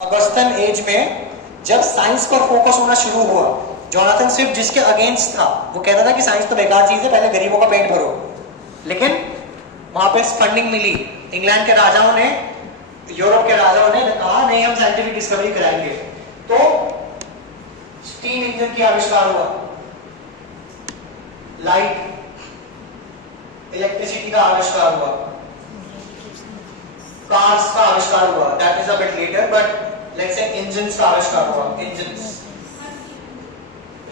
Augustan age में जब science पर फोकस होना शुरू हुआ, जोनाथन स्विफ्ट जिसके अगेंस्ट था, वो कहता था कि साइंस तो बेकार चीज है, पहले गरीबों का पेट भरो। लेकिन वहां पे फंडिंग मिली। इंग्लैंड के राजाओं ने, यूरोप के राजाओं ने कहा नहीं हम साइंटिफिक डिस्कवरी कराएंगे, तो स्टीम इंजन की आविष्कार हुआ, लाइट, इलेक्ट्रिसिटी का आविष्कार हुआ, कार्स का आविष्कार हुआ, that is a bit letter, but let's say engines का आविष्कार हुआ, इंजन्स,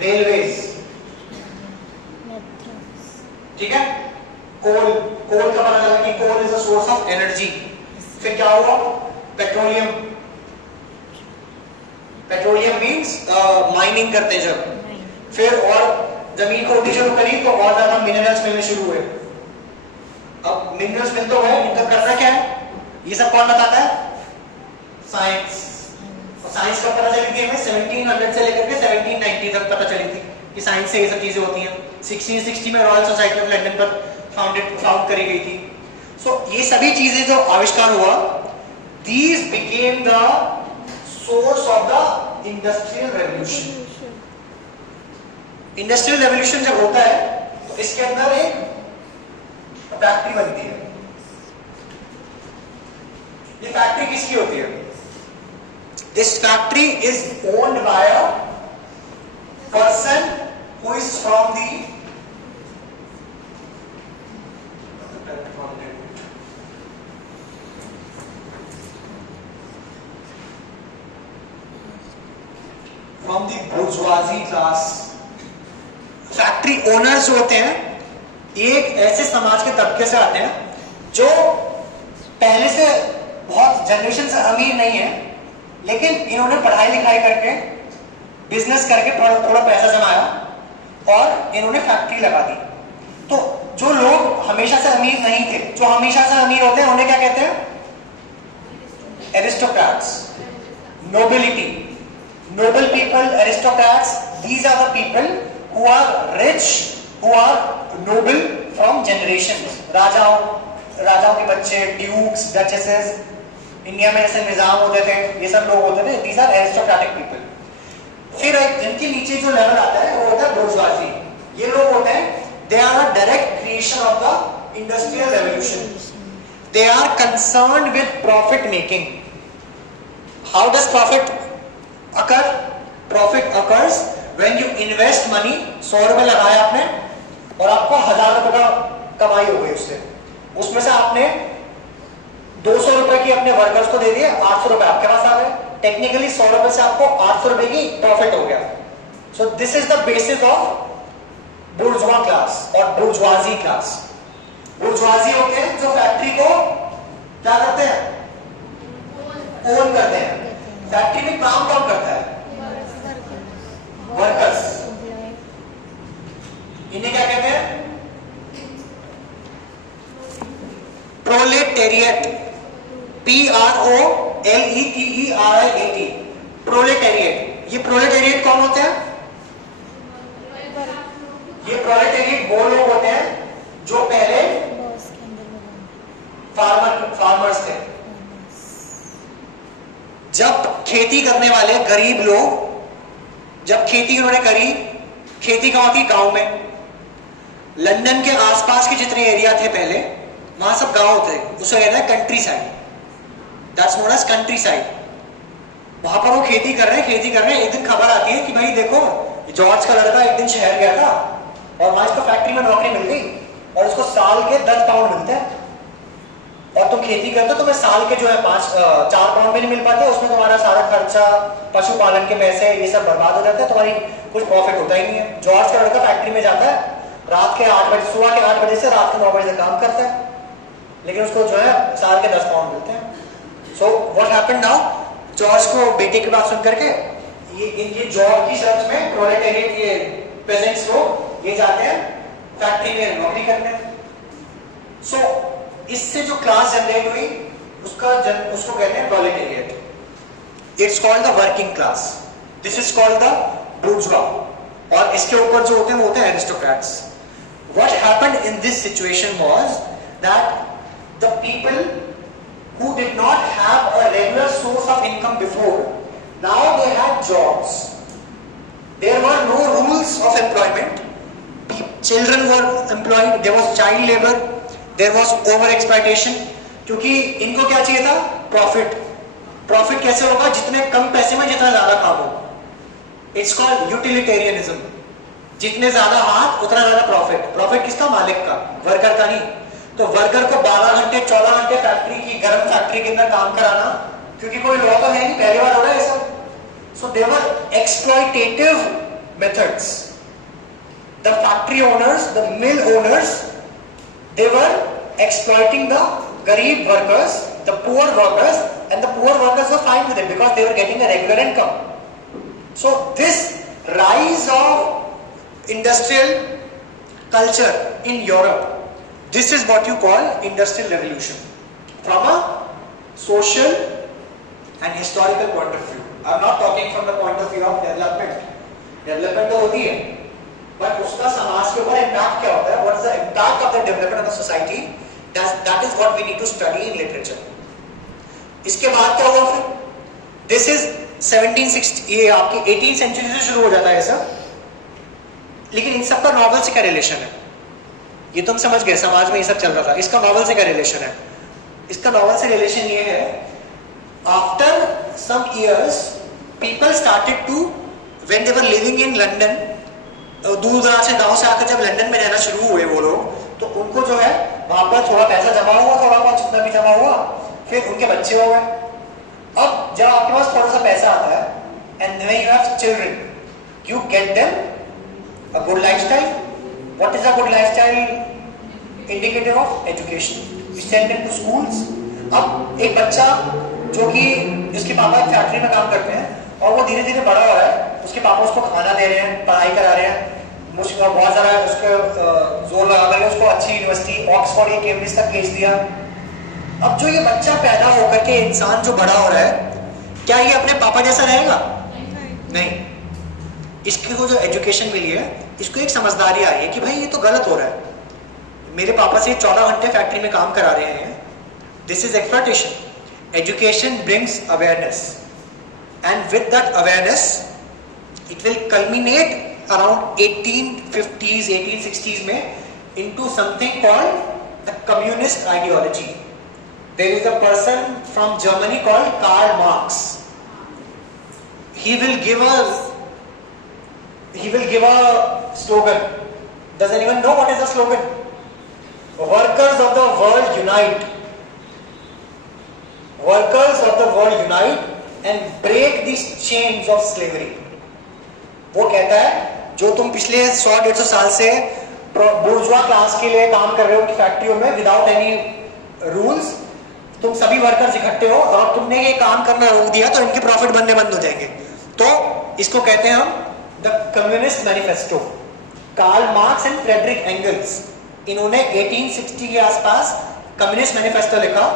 रेलवेज, ठीक है। कोल का पता चला कि coal is a source of energy. फिर क्या हुआ? पेट्रोलियम। पेट्रोलियम मींस माइनिंग करते जब, फिर और जमीन खोदनी शुरू करी तो और ज्यादा मिनरल्स मिलने शुरू हुए। अब मिनरल्स मिल तो गए, इनका करना क्या है? ये सब कौन बताता है? साइंस। और साइंस कब पता चली थी हमें? 1700 से लेकर के 1790 तक पता चली थी कि साइंस से ये सब चीजें होती हैं। 1660 में रॉयल सोसाइटी ऑफ लंदन पर फाउंड करी गई थी। सो ये सभी चीजें जो आविष्कार हुआ, these became the source of the industrial revolution। Industrial revolution जब होता है तो इसके अंदर एक फैक्ट्री बनती है। ये फैक्ट्री किसकी होती है? This factory is owned by a person who is from the bourgeoisie class। Factory owners जो होते हैं एक ऐसे समाज के तबके से आते हैं जो पहले से बहुत जनरेशन से अमीर नहीं है, लेकिन इन्होंने पढ़ाई लिखाई करके बिजनेस करके थोड़ा पैसा जमाया और इन्होंने फैक्ट्री लगा दी। तो जो लोग हमेशा से अमीर नहीं थे, जो हमेशा से अमीर होते हैं उन्हें क्या कहते हैं? Aristocrats, nobility, noble people, aristocrats, these are the people who are rich, who are noble from generations। राजाओं के बच्चे, ड्यूक्स, डचेसेस, इंडिया में ऐसे निजाम होते थे, ये सब लोग होते थे, these are aristocratic people। फिर इनके नीचे जो लेवल आता है वो होता है bourgeoisie। ये लोग होते हैं, they are a direct creation of the industrial revolution। They are concerned with profit making। How does profit occur? Profit occurs when you invest money। 100 रुपए लगाया आपने और आपको 1000 रुपए का कमाई हो गई उससे, उसमें से आपने 200 रुपए की अपने वर्कर्स को दे दिए, 800 रुपए आपके पास आ गए। टेक्निकली 100 रुपए से आपको 800 रुपए की प्रॉफिट हो गया। So this is the basis of बुर्जुआ class और बुर्जुआजी क्लास। बुर्जुआजी होते हैं जो फैक्ट्री को क्या करते हैं? ओन करते हैं। फैक्ट्री में काम कौन करता है? वर्कर्स। इन्हें क्या कहते हैं? प्रोलेटेरिएट। PROLETERIAT। प्रोलेटेरिएट। ये प्रोलेटेरिएट कौन होते हैं? ये प्रोलेटेरिएट वो लोग होते हैं जो पहले फार्मर्स थे। जब खेती करने वाले गरीब लोग, जब खेती उन्होंने करी, खेती कहां थी? गांव में। लंदन के आसपास के जितने एरिया थे पहले, वहां सब गांव थे, उसे कहते हैं countryside. That's known as countryside. वहां पर वो खेती कर रहे हैं। एक दिन खबर आती है कि भाई देखो, जॉर्ज का लड़का एक दिन शहर गया था और वहां इसको फैक्ट्री में नौकरी मिल गई और उसको साल के 10 पाउंड मिलते हैं, और तुम खेती करते हो, तुम्हें साल के जो है 4 पाउंड में नहीं मिल पाते, उसमें तुम्हारा सारा खर्चा, पशुपालन के पैसे, ये सब बर्बाद हो जाता है, तुम्हारी कुछ प्रॉफिट होता ही नहीं है। जॉर्ज का लड़का फैक्ट्री में जाता है, रात के 8 बजे, सुबह के 8 बजे से रात के 9 बजे तक काम करता है, लेकिन उसको जो है साल के 10 पाउंड मिलते हैं। So what happened now? George को बेटे की बात सुन करके ये जॉब की सर्च में प्रोलेटेरिएट, ये पेजेंट्स लोग ये जाते हैं फैक्ट्री में नौकरी करने। सो इससे जो क्लास जनरेट हुई उसको कहते हैं proletariat. It's called the working class. This is called the bourgeoisie. और इसके ऊपर जो होते हैं वो होते हैं aristocrats. What happened in this situation was that the people who did not have a regular source of income before, now they had jobs. There were no rules of employment. Children were employed. There was child labor. There was over exploitation. क्योंकि इनको क्या चाहिए था? Profit. Profit कैसे होगा? जितने कम पैसे में जितना ज्यादा काम हो. It's called utilitarianism. जितने ज्यादा हाथ उतना ज्यादा प्रॉफिट. प्रॉफिट किसका? मालिक का, वर्कर का नहीं. तो वर्कर को 12 घंटे 14 घंटे फैक्ट्री की, गर्म फैक्ट्री के अंदर काम कराना, क्योंकि कोई लॉ तो है नहीं, पहली बार हो रहा है ऐसा. So they were exploitative methods. The factory owners, the mill owners, they were exploiting the गरीब workers, the poor workers, and the poor workers were fine with it because they were getting a regular income. So this rise of industrial culture in Europe, this is what you call industrial revolution from a social and historical point of view. I am not talking from the point of view of development. Development तो होती है, but उसका समाज के ऊपर impact क्या होता है? What is the impact of the development of the society? That is what we need to study in literature. इसके बाद क्या हुआ फिर? This is 1760, ये आपकी 18th सेंचुरी से शुरू हो जाता है ऐसा. लेकिन इन सब का नॉवल से क्या रिलेशन है? ये तुम समझ गए, समाज में ये सब चल रहा था. इसका नॉवल से क्या रिलेशन है? इसका नॉवल से रिलेशन ये है, after some years people started to, when they were living in London, दूर दराज से गांव से आकर जब लंदन में रहना शुरू हुए वो लोग, तो उनको जो है वहां पर थोड़ा पैसा जमा हुआ, थोड़ा बहुत जितना भी जमा हुआ, फिर उनके बच्चे हो गए. अब जब आपके पास थोड़ा सा पैसा आता है, and when you have children, you get them a good lifestyle. What is a good lifestyle indicator of education? We send them to schools. अब एक बच्चा जो कि जिसके पापा एक फैक्ट्री में काम करते हैं और वो धीरे धीरे बड़ा हो रहा है, उसके पापा उसको खाना दे रहे हैं, पढ़ाई करा रहे हैं, मुझको बहुत सारा उसको जोर लगा करके उसको अच्छी यूनिवर्सिटी ऑक्सफोर्ड या कैम्ब्रिज तक भेज दिया. अब जो ये बच्चा पैदा होकर के इंसान जो बड़ा हो रहा है, क्या ये अपने पापा जैसा रहेगा? नहीं. इसको जो एजुकेशन मिली है, इसको एक समझदारी आ रही है कि भाई ये तो गलत हो रहा है, मेरे पापा से 14 घंटे फैक्ट्री में काम करा रहे हैं, this is exploitation. Education brings awareness, and with that awareness it will culminate around 1850s 1860s में into something called the communist ideology. There is a person from Germany called Karl Marx. He will give a slogan. Does anyone know what is the slogan? Workers of the world unite. Workers of the world unite and break these chains of slavery. वो कहता है जो तुम पिछले 100-150 साल से बुर्जुआ class के लिए काम कर रहे हो उनकी फैक्ट्रियों में विदाउट एनी रूल्स, तुम सभी वर्कर्स इकट्ठे हो और तुमने ये काम करना रोक दिया तो इनके प्रॉफिट बनने बंद हो जाएंगे. तो इसको कहते हैं हम the communist manifesto. Karl Marx and Friedrich Engels, इन्होंने 1860 के आसपास कम्युनिस्ट मैनिफेस्टो लिखा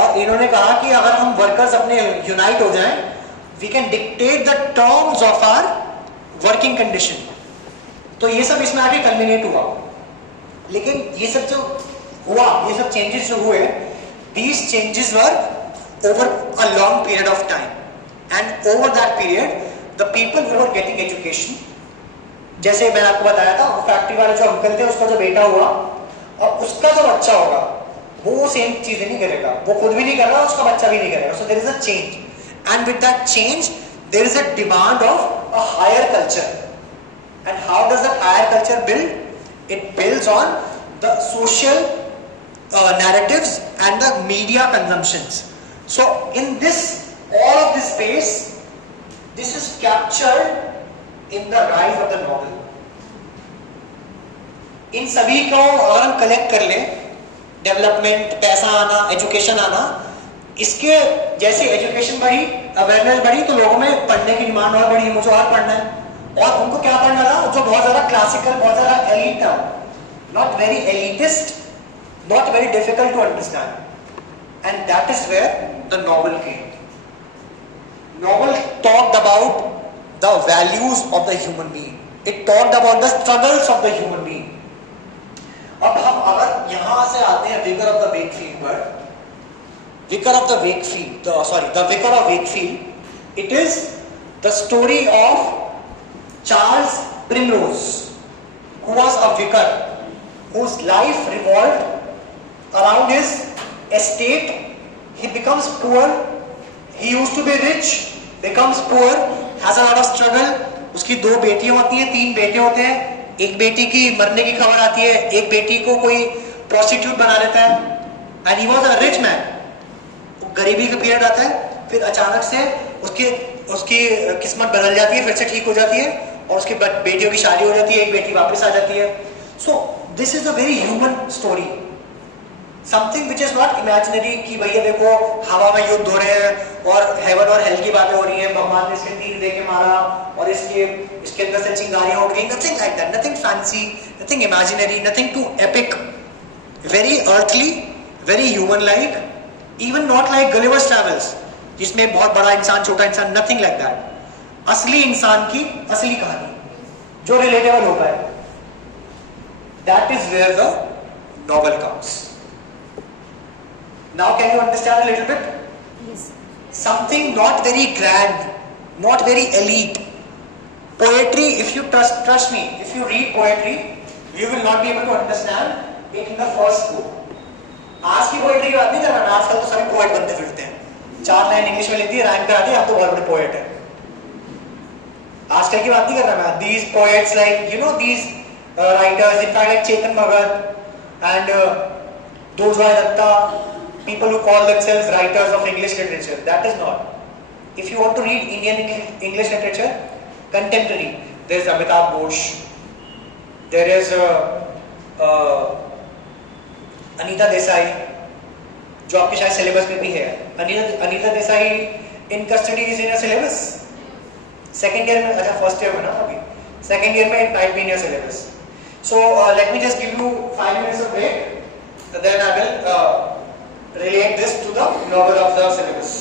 और इन्होंने कहा कि अगर हम वर्कर्स अपने यूनाइट हो जाएं, we can dictate the terms of our working condition. तो ये सब इसमें आके कल्मिनेट हुआ. लेकिन ये सब जो हुआ, ये सब चेंजेस जो हुए, these changes were over a long period of time, and over that period the people who were getting education, जैसे मैंने आपको बताया था फैक्ट्री वाले जो अंकल थे, उसका जो बेटा हुआ और उसका जो बच्चा होगा वो सेम चीजें नहीं करेगा, वो खुद भी नहीं कर रहा, उसका बच्चा भी नहीं करेगा. So there is a change, and with that change there is a demand of a higher culture. And how does that higher culture build? It builds on the social narratives and the media consumptions. So in this, all of this space, this is captured in the rise of the novel. इन सभी को अगर हम collect कर लें, development, पैसा आना, education आना, इसके जैसे एजुकेशन बढ़ी, अवेयरनेस बढ़ी, तो लोगों में पढ़ने की डिमांड और बढ़ी, मुझे और पढ़ना है. और उनको क्या पढ़ना था? जो बहुत ज्यादा क्लासिकल, बहुत ज्यादा एलीट था, not very elitist, not very difficult to understand, and that is where the novel came. Novel talked about the values of the human being. It talked about the struggles of the human being. अब हम अगर यहां से आते हैं figure of the big field पर, Vicar of the Wakefield, the Vicar of Wakefield. It is the story of Charles Primrose, who was a vicar, whose life revolved around his estate. He becomes poor. He used to be rich, becomes poor, has a lot of struggle. उसकी 2 बेटियां होती हैं, 3 बेटे होते हैं. एक बेटी की मरने की खबर आती है, एक बेटी को कोई प्रोस्टिट्यूट बना लेता है. And he was a rich man. गरीबी का पीरियड आता है, फिर अचानक से उसकी किस्मत बदल जाती है, फिर से ठीक हो जाती है और उसकी बेटियों की शादी हो जाती है, एक बेटी वापस आ जाती है. So this is a very human story, something which is not imaginary कि भैया देखो हवा में युद्ध हो रहे हैं और हेवन और हेल की बातें हो रही हैं, भगवान ने इसके तीर दे के मारा और इसके अंदर से चिंगारियां उठ गई. Nothing like that, nothing fancy, nothing imaginary, nothing too epic. Very earthly, very human like. Even not like Gulliver's Travels, जिसमें बहुत बड़ा इंसान छोटा इंसान, nothing like that. असली इंसान की असली कहानी जो रिलेटेबल हो पाए. That is where the novel comes. Now can you understand a little bit? Yes. Something not very grand, not very elite. Poetry, if you trust me, if you read poetry, you will not be able to understand it in the first book. आज की poetry की बात नहीं कर रहा मैं, आजकल तो सभी पोएट बनते फिरते हैं. 4 लाइन इंग्लिश में लिख दी, रैंक करा दी, हम तो बहुत बड़े पोएट हैं. आजकल की बात नहीं कर रहा मैं. These poets like these writers, in fact like Chetan Bhagat and Dojwai Datta, people who call themselves writers of English literature. That is not. If you want to read Indian English literature, contemporary, there is Amitabh Ghosh, there is Anita Desai, जो आपके शायद syllabus में भी है. अनीता देसाई इन custody is in syllabus. Second year में, अच्छा first year में ना अभी, सेकेंड ईयर में it might be in your syllabus. So let me just give you 5 minutes of break, then I will relate this to the novel of the syllabus.